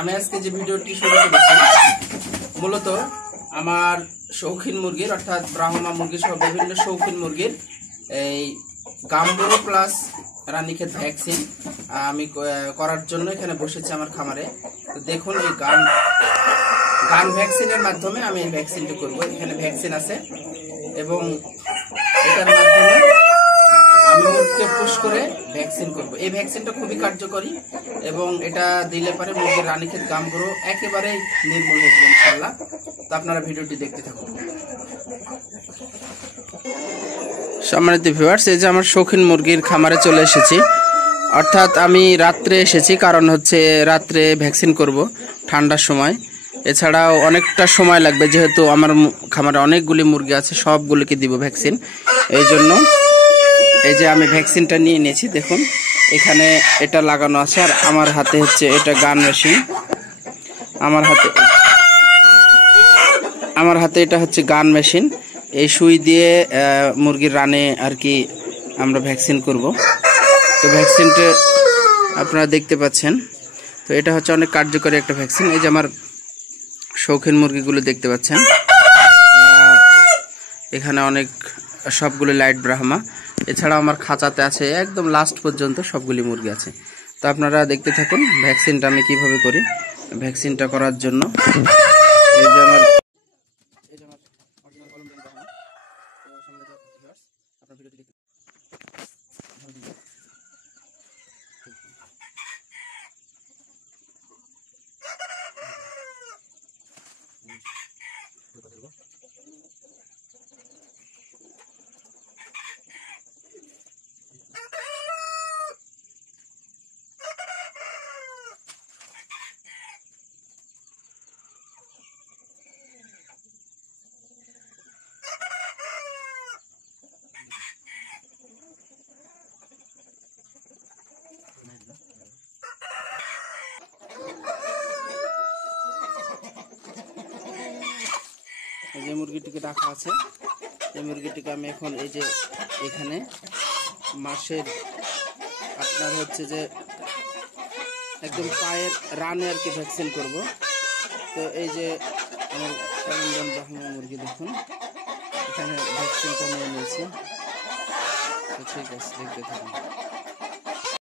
আমি আজকে যে ভিডিওটি শুরু করেছি মূলত আমার শৌখিন মুরগির অর্থাৎ ব্রাহ্মা মুরগি সহ বিভিন্ন শৌখিন মুরগির এই গাম্বুরো প্লাস রানীক্ষেত ভ্যাকসিন আমি করার জন্য এখানে বসেছি আমার খামারে। তো দেখুন এই গান ভ্যাকসিনের মাধ্যমে আমি এই ভ্যাকসিনটি করব। এখানে ভ্যাকসিন আছে এবং এটার মাধ্যমে আমি মুরগিকে পুশ করে ভ্যাকসিন করব। এই ভ্যাকসিনটা খুবই কার্যকরী এবং এটা দিলে পরে মুরগির রানীক্ষেত গাম্বুরো একেবারে নির্মূল হয়ে যাবে ইনশাআল্লাহ। তো আপনারা ভিডিওটি দেখতে থাকুন। সম্মানিত ভিউয়ার্স, এই যে আমার শৌখিন মুরগির খামারে চলে এসেছি, অর্থাৎ আমি রাত্রে এসেছি, কারণ হচ্ছে রাত্রে ভ্যাকসিন করব ঠান্ডার সময়। এছাড়াও অনেকটা সময় লাগবে, যেহেতু আমার খামারে অনেকগুলি মুরগি আছে, সবগুলিকে দিব ভ্যাকসিন। এই জন্য এই যে আমি ভ্যাকসিনটা নিয়ে নিয়েছি। দেখুন এখানে এটা লাগানো আছে, আর আমার হাতে হচ্ছে এটা গান মেশিন। আমার হাতে এটা হচ্ছে গান মেশিন। এই সুই দিয়ে মুরগির রানে আর কি আমরা ভ্যাকসিন করব। তো ভ্যাকসিনটা আপনারা দেখতে পাচ্ছেন। তো এটা হচ্ছে অনেক কার্যকরী একটা ভ্যাকসিন। এই যে আমার শৌখিন মুরগিগুলো দেখতে পাচ্ছেন, এখানে অনেক সবগুলো লাইট ব্রাহ্মা। এছাড়াও আমার খাঁচাতে আছে একদম লাস্ট পর্যন্ত সবগুলি মুরগি আছে। তো আপনারা দেখতে থাকুন ভ্যাকসিনটা আমি কিভাবে করি। ভ্যাকসিনটা করার জন্য এই যে আমার এই যে মুরগিটিকে রাখা আছে, এই মুরগিটিকে আমি এখন এই যে এখানে মাসের আপনার হচ্ছে যে একদম পায়ের রানে আর কি ভ্যাকসিন করব। তো এই যে আমার কালিন্দন ব্রাহ্মা মুরগি দেখুন, এখানে ভ্যাকসিনটা নিয়ে নিয়েছি। তো ঠিক আছে, দেখতে থাকুন।